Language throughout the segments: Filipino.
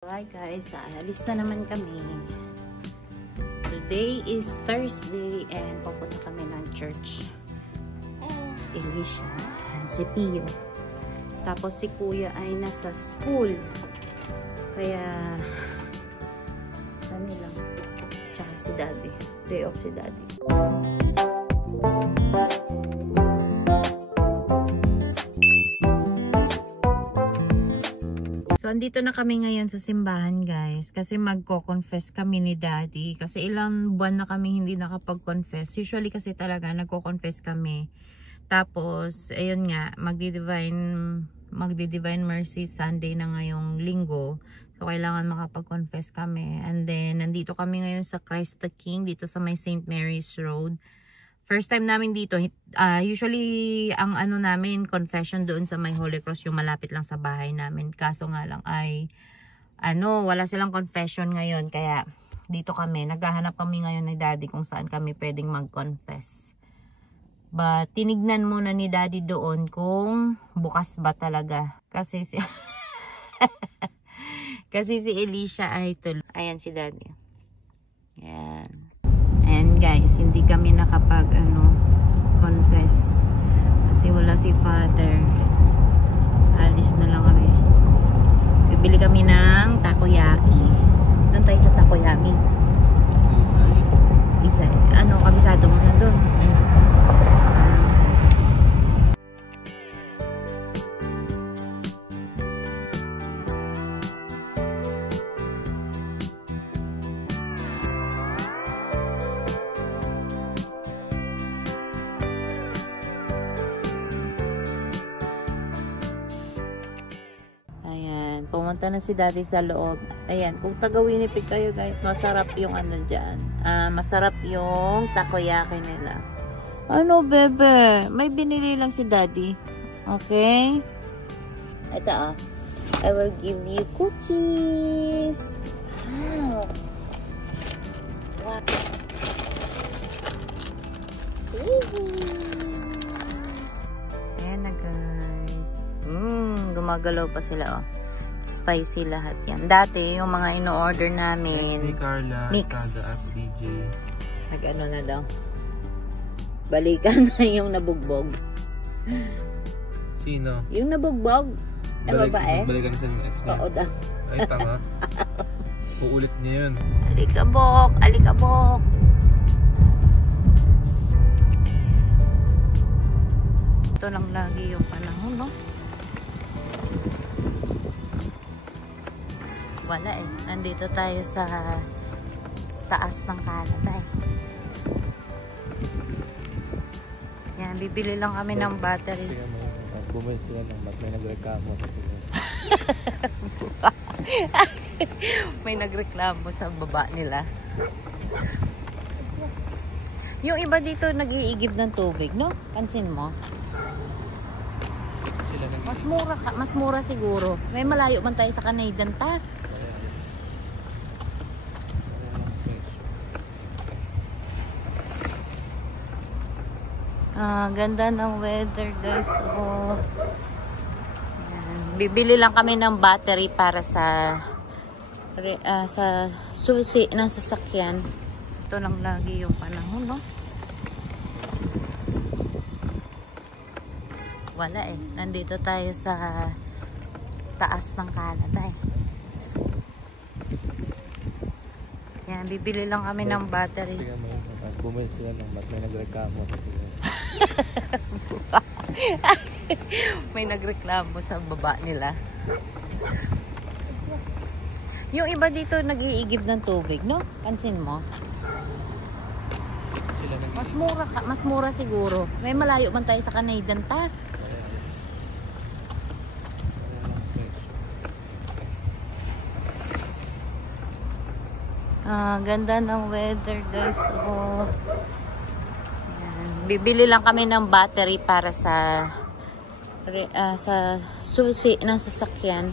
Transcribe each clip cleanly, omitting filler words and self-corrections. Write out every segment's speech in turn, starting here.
Alright guys, alis na naman kami. Today is Thursday and pupunta kami ng church. Elisha, si Pio. Tapos si Kuya ay nasa school. Kaya kami lang. Tsaka si Daddy. Day off si Daddy. So, andito na kami ngayon sa simbahan, guys. Kasi magko-confess kami ni Daddy. Kasi ilang buwan na kami hindi nakapag-confess. Usually kasi talaga nagko-confess kami. Tapos, ayun nga, magdi-divine mercy Sunday na ngayong linggo. So, kailangan makapag-confess kami. And then, nandito kami ngayon sa Christ the King, dito sa may St. Mary's Road. First time namin dito, usually ang ano namin, confession doon sa may Holy Cross, yung malapit lang sa bahay namin. Kaso nga lang ay, wala silang confession ngayon. Kaya dito kami, naghahanap kami ngayon ni Daddy kung saan kami pwedeng mag-confess. But tinignan muna ni Daddy doon kung bukas ba talaga. Kasi si, kasi si Elisha ay tuloy. Ayan si Daddy. Ayan. And guys, hindi kami nakapag confess kasi wala si Father. Alis na lang kami. Bibili kami ng takoyaki. Doon tayo sa takoyaki. Isa. Kabisado mo na doon. Pumunta na si Daddy sa loob. Ayan, kung taga-Winnipeg kayo guys, masarap yung dyan. Masarap yung takoyaki nila. Bebe? May binili lang si Daddy. Okay? Ito I will give you cookies. Wow. Wow. Ayan na guys. Gumagalaw pa sila Spicy lahat yan. Dati, yung mga ino-order namin. Ni Carla, Sada at DJ. Nag-ano na daw. Balikan na yung nabugbog. Sino? Yung nabugbog. Na babae? Balikan sa yung ex niya. Oo daw. Ay, tanga. Uulit niya yun. Alikabok! Alikabok! Ito lang lagi yung panahon, no? Wala nandito tayo sa taas ng Canada Yan, bibili lang kami ng battery. Bumili sila ng may nagreklamo. May nagreklamo sa baba nila. Yung iba dito nag-iigib ng tubig, no? Pansin mo? Mas mura siguro. May malayo man tayo sa Canadian Tar. Ganda ng weather guys. Bibili lang kami ng battery para sa susi ng sasakyan. Ito lang lagi yung panahon, no? Wala nandito tayo sa taas ng Canada Yan, bibili lang kami ng battery. Bumili sila ng may nagreklamo. May nagreklamo sa baba nila. Yung iba dito nag-iigib ng tubig, no? Pansin mo? Mas mura siguro. May malayo man tayo sa Canadian Tar. Ganda ng weather guys. Bibili lang kami ng battery para sa susi ng sasakyan.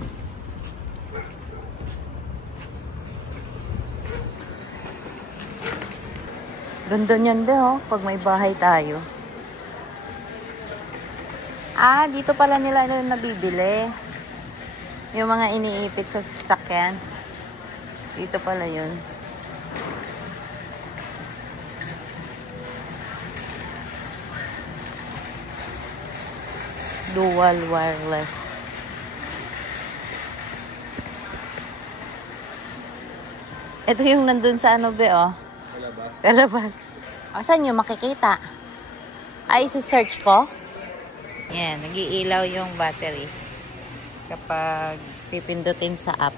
Ganda niyan pag may bahay tayo. Dito pala nila nabibili. Yung mga iniipit sa sasakyan. Dito pala yun. Dual wireless. Ito yung nandun sa ano be, oh. Kalabas. Saan nyo makikita? Ay, search ko? Yan, nag-iilaw yung battery. Kapag pipindutin sa app.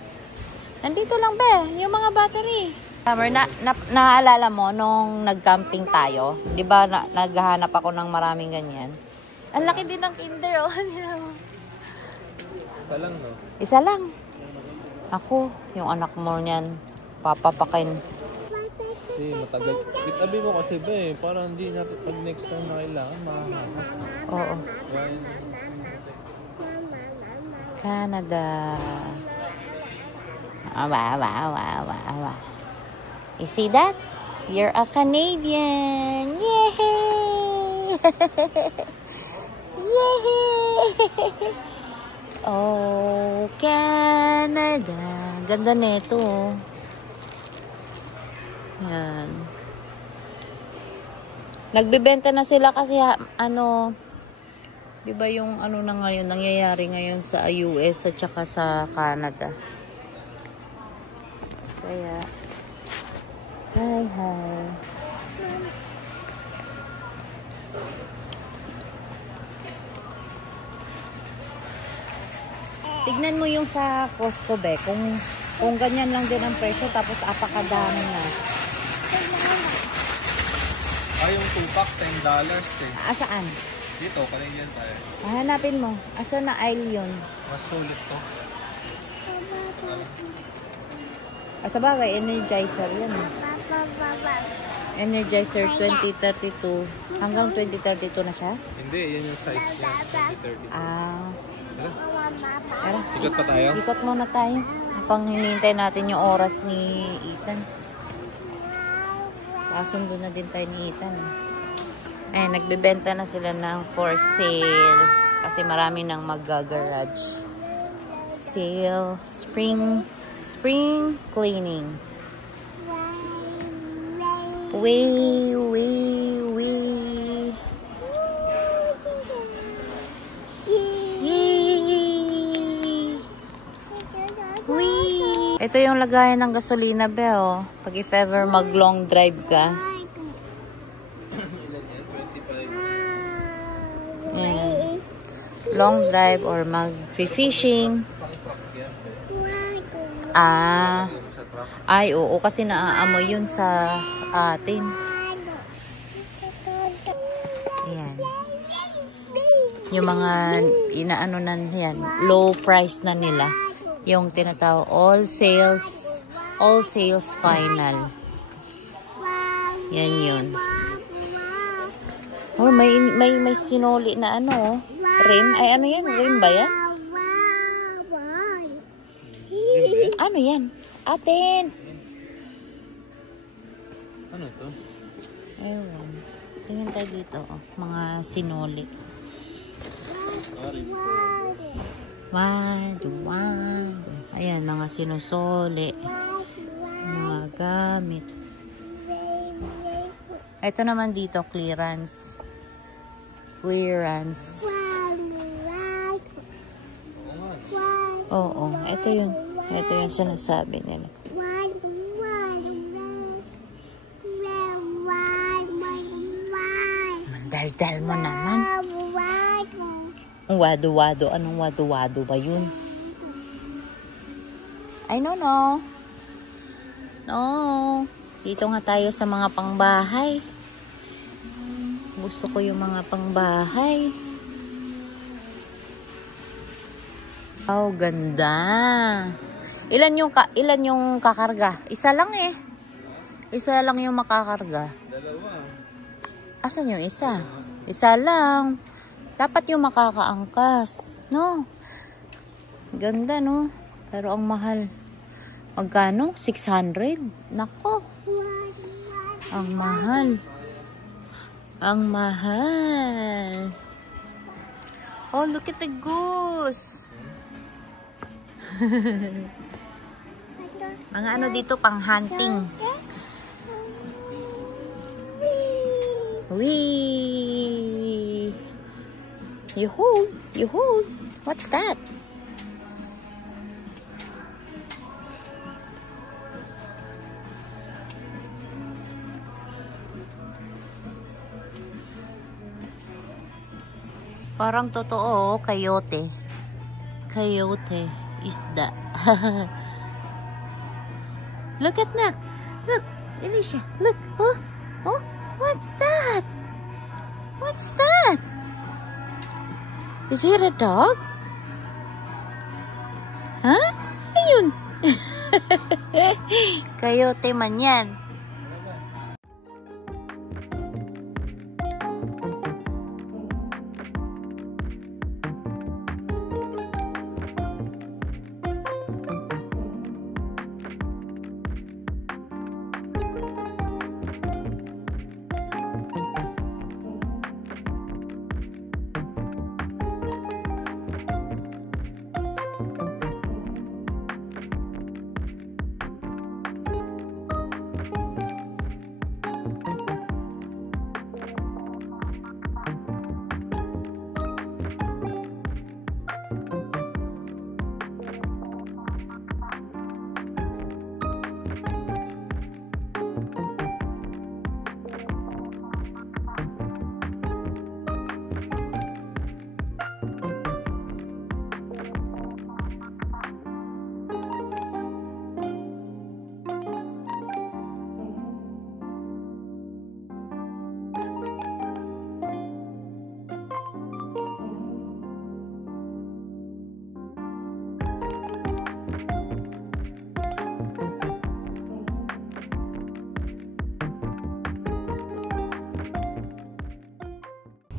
Nandito lang be, yung mga battery. Summer, naalala mo nung nag-camping tayo? Di ba naghahanap ako ng maraming ganyan? Ang laki din ng Kinder, oh. Isa lang, no? Isa lang. Ako, yung anak mo niyan, papapakin. Kasi matagal. Kitabi mo kasi ba eh. Parang hindi na pag next time na kailangan makahanap. Oo. Canada. Wow. You see that? You're a Canadian. Yay! Yay! Oh, Canada. Ganda nito. Yan. Nagbebenta na sila kasi ano, 'di ba yung ano na ngayon nangyayari ngayon sa US at saka sa Canada. Kaya hi. Tignan mo yung sa Costco be, kung ganyan lang din ang presyo tapos apakadami na. Yung 2-pack, $10 eh. Saan? Dito, Canadian tayo. Hanapin mo. Asa na aisle yun? Mas sulit to. Sa bagay, Energizer yan. Energizer 2032. Hanggang 2032 na siya? Hindi, yan yung size niya. 2030. Tara. Ikot pa tayo? Ikot muna tayo. Pang hinihintay natin yung oras ni Ethan. Kasundo na din tayo ni Ethan. Ayan, nagbebenta na sila ng for sale. Kasi marami nang mag-garage. Sale. Spring cleaning. Wee. Ito yung lagayan ng gasolina be, oh. Pag if ever mag long drive ka. Yan. Long drive or mag fishing. Ay, oo, kasi naaamoy yun sa atin. Ayan. Yung mga inaano na yan, low price na nila. Yung tinatawag all sales final. Yan yun. Oh, may sinuli na ano, rim. Ay, ano yan? Rim ba yan? Ano yan? Atin. Ano to? Ayun. Tingin tayo dito, oh. Mga sinuli. Wado. Ayan, mga sinusoli. Mga gamit. Ito naman dito, clearance. Oo, ito yun. Ito yung sinasabi nila. Mandaldal mo naman. Wado-wado. Anong wado-wado ba yun? I don't know. No. Dito nga tayo sa mga pangbahay. Gusto ko yung mga pangbahay. Oh, ganda. Ilan yung kakarga? Isa lang eh. Isa lang yung makakarga. Dalawa. Asan yung isa? Isa lang. Dapat yung makakaangkas. No? Ganda, no? Pero ang mahal. Magkano? 600? Nako. Ang mahal. Ang mahal. Oh, look at the goose. Mga ano dito, pang hunting. Wee! You hold. You hold. What's that? Parang totoo, coyote. Coyote isda. Look at Nak. Look, Alicia. Look. Oh, oh, what's that? What's that? Is it a dog? Huh? Ayun. Coyote man yan.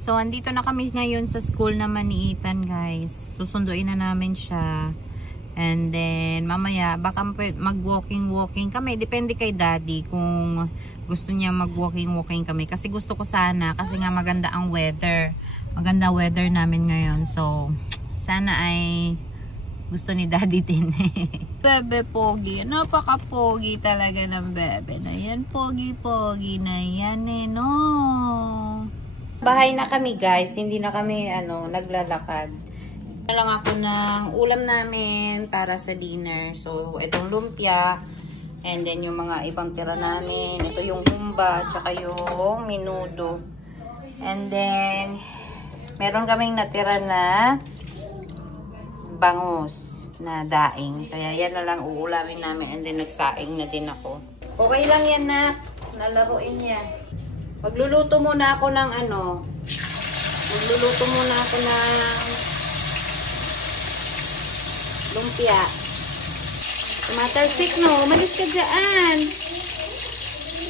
So, andito na kami ngayon sa school naman ni Ethan, guys. Susunduin na namin siya. And then, mamaya, baka mag-walking kami. Depende kay daddy kung gusto niya mag-walking kami. Kasi gusto ko sana, kasi nga maganda ang weather. Maganda weather namin ngayon. So, sana ay gusto ni daddy din. Bebe pogi. Napaka-pogi talaga ng bebe na yan. Pogi-pogi na yan eh, no? Bahay na kami, guys. Hindi na kami naglalakad. Na lang ako ng ulam namin para sa dinner. So, itong lumpia. And then, yung mga ibang tira namin. Ito yung humba. Tsaka yung menudo. And then, meron kaming natira na bangus na daing. Kaya yan na lang uulamin namin. And then, nagsaing na din ako. Okay lang yan na. Nalaruin niya. Magluluto muna ako ng Magluluto muna ako ng lumpia. Tumatalsik, no? Umalis ka dyan.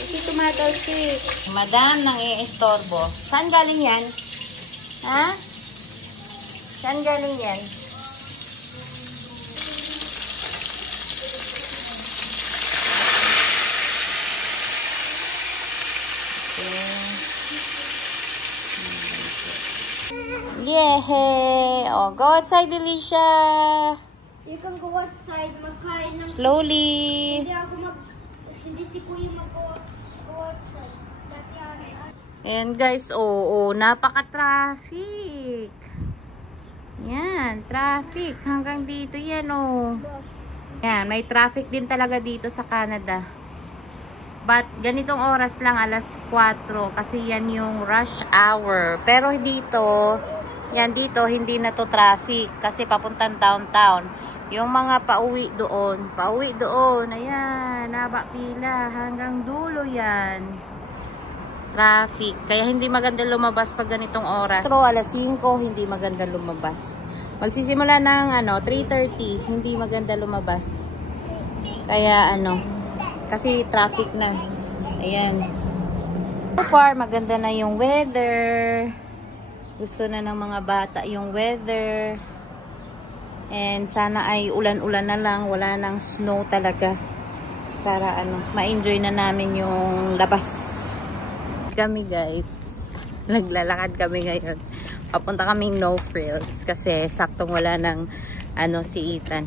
Kasi tumatalsik. Madam, nang i-istorbo. Saan galing yan? Ha? Saan galing yan? Yehey! Oh, go outside, Alicia! You can go outside, magkain ng... Slowly! Hindi si Kuya go outside. Kasi And guys, napaka-traffic! Yan, traffic. Hanggang dito yan, Yan, may traffic din talaga dito sa Canada. But, ganitong oras lang, alas 4. Kasi yan yung rush hour. Pero dito, hindi na to traffic. Kasi papuntang downtown. Yung mga pauwi doon, ayan, naba pila. Hanggang dulo yan. Traffic. Kaya hindi maganda lumabas pag ganitong oras. Pero alas 5, hindi maganda lumabas. Magsisimula ng 3:30, hindi maganda lumabas. Kaya kasi traffic na. Ayan. So far, maganda na yung weather. Gusto na ng mga bata yung weather. And sana ay ulan-ulan na lang. Wala nang snow talaga. Para ma-enjoy na namin yung labas. Kami, guys. Naglalakad kami ngayon. Papunta kaming No Frills. Kasi saktong wala ng si Ethan.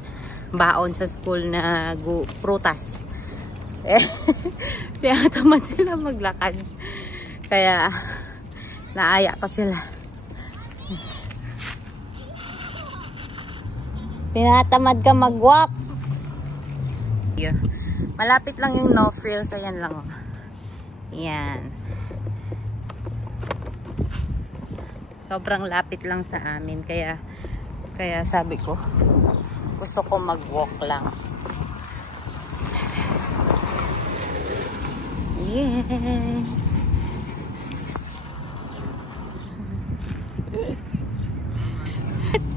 baon sa school na prutas. Tinatamad sila maglakad. Kaya, naaya ko sila. Tinatamad ka mag-walk. Malapit lang yung no frills. Ayan lang. Ayan. Sobrang lapit lang sa amin. Kaya sabi ko, gusto ko mag-walk lang. Yeah.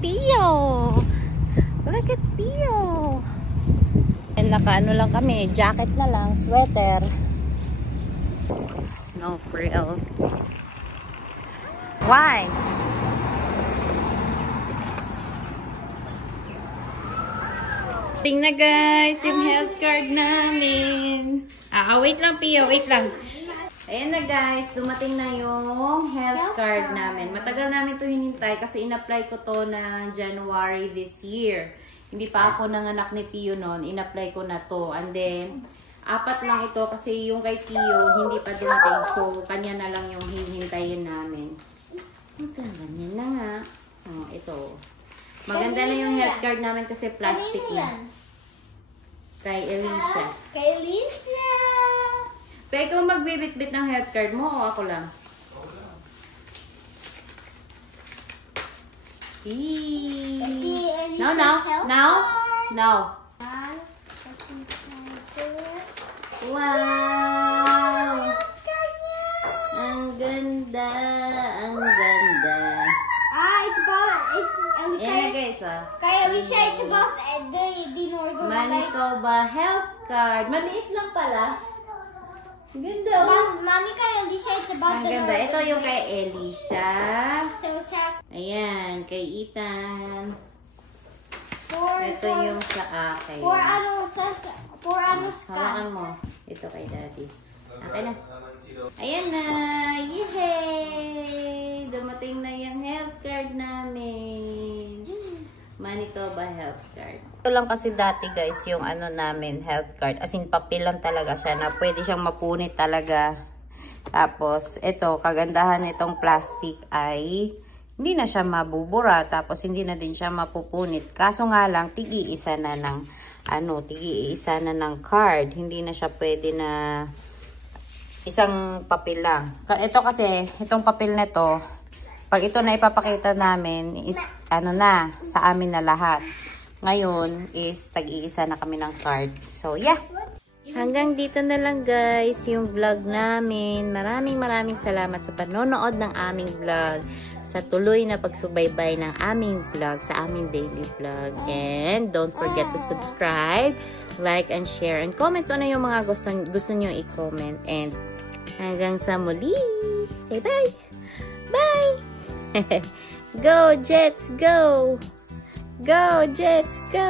Tio! Look at Tio! And naka-ano lang kami, jacket na lang, sweater. No frills. Why? Tingnan na guys, yung health card namin. Wait lang Pio, wait lang. Ayan na guys, dumating na yung health card namin. Matagal namin to hinintay kasi in-apply ko to na January this year. Hindi pa ako nanganak ni Pio noon, in-apply ko na to. And then, 4 lang ito kasi yung kay Pio hindi pa dumating. So, kanya na lang yung hihintayin namin. Ganyan na nga. Ito. Maganda na yung health card namin kasi plastic na. Kay Alicia. Kay Alicia! Pero ikaw magbibit-bit ng health card mo o ako lang? No. Wow! Ang ganda! Ayan guys, Kay Alicia, it's about the northern Manitoba health card. Maliit lang pala. Ganda. Mami, kay Alicia, it's about the ganda. Ito yung kay Alicia. So, ayan, kay Ethan. Ito yung sa akin. Hawakan mo. Ito kay Daddy. Okay na. Ayan na. Yehey! Dumating na yung health card namin. Manitoba health card. Ito lang kasi dati guys yung ano namin health card. As in papel lang talaga siya na pwede siyang mapunit talaga. Tapos ito kagandahan nitong plastic ay hindi na siya mabubura. Tapos hindi na din siya mapupunit. Kaso nga lang tigi-isa na ng tigi-isa na ng card. Hindi na siya pwede na isang papel lang. Ito kasi itong papel na to pag ito na ipapakita namin is na sa amin na lahat. Ngayon is tag-iisa na kami ng card. So yeah. Hanggang dito na lang guys yung vlog namin. Maraming salamat sa panonood ng aming vlog. Sa tuloy na pagsubaybay ng aming vlog, sa aming daily vlog. And don't forget to subscribe, like and share and comment kung ano yung mga gusto nyo i-comment. And hanggang sa muli. Say bye. Bye. Go Jets, go! Go Jets, go!